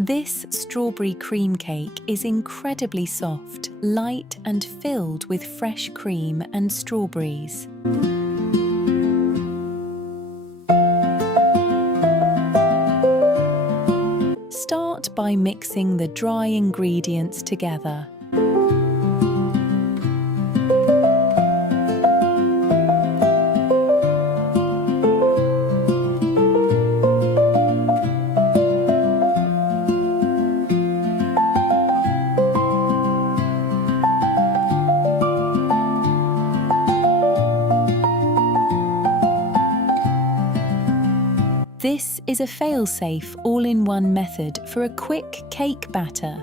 This strawberry cream cake is incredibly soft, light and filled with fresh cream and strawberries. Start by mixing the dry ingredients together. This is a fail-safe all-in-one method for a quick cake batter.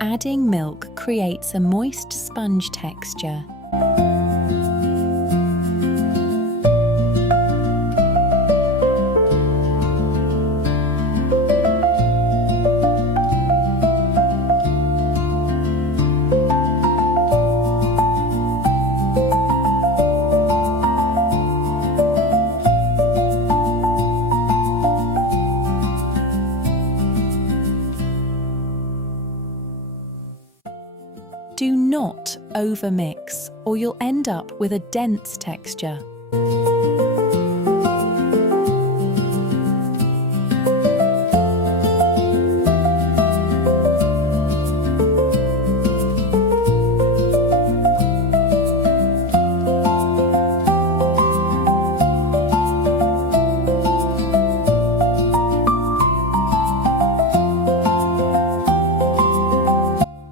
Adding milk creates a moist sponge texture. Do not overmix, or you'll end up with a dense texture.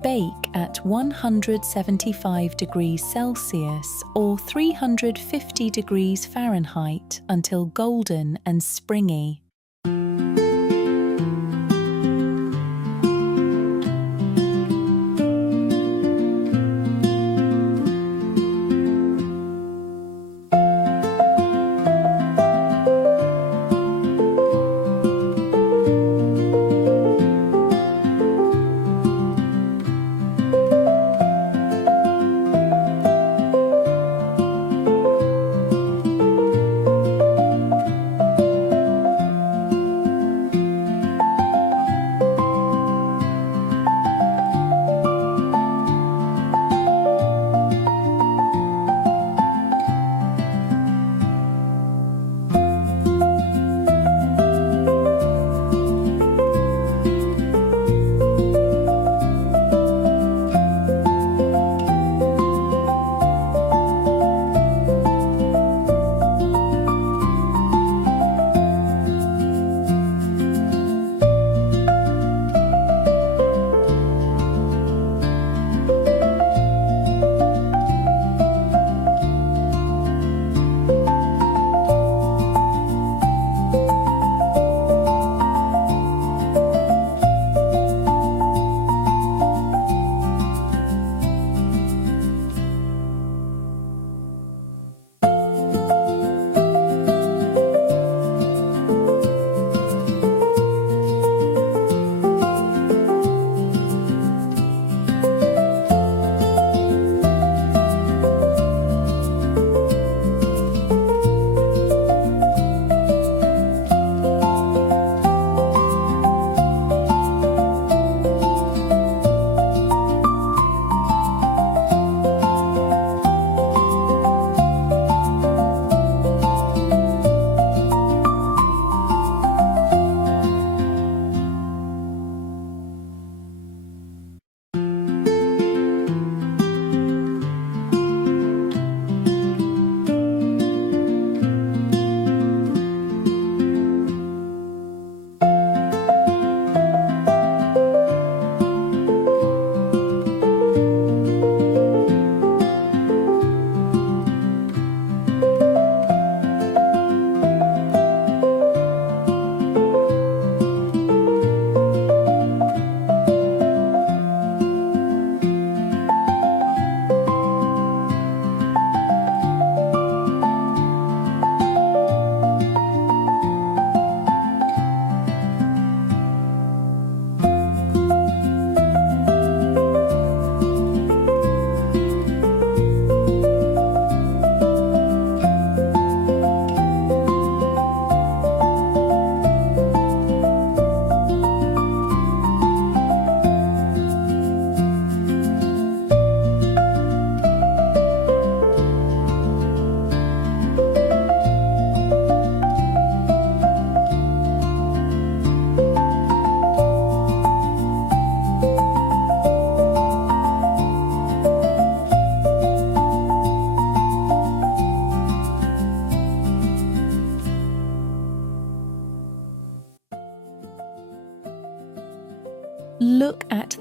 Bake at 175 degrees Celsius or 350 degrees Fahrenheit until golden and springy.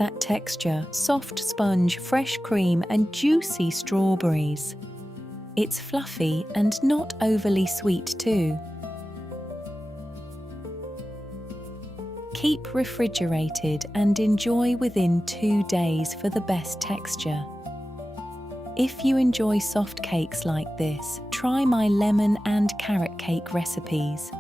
that texture, soft sponge, fresh cream and juicy strawberries. It's fluffy and not overly sweet too. Keep refrigerated and enjoy within 2 days for the best texture. If you enjoy soft cakes like this, try my lemon and carrot cake recipes.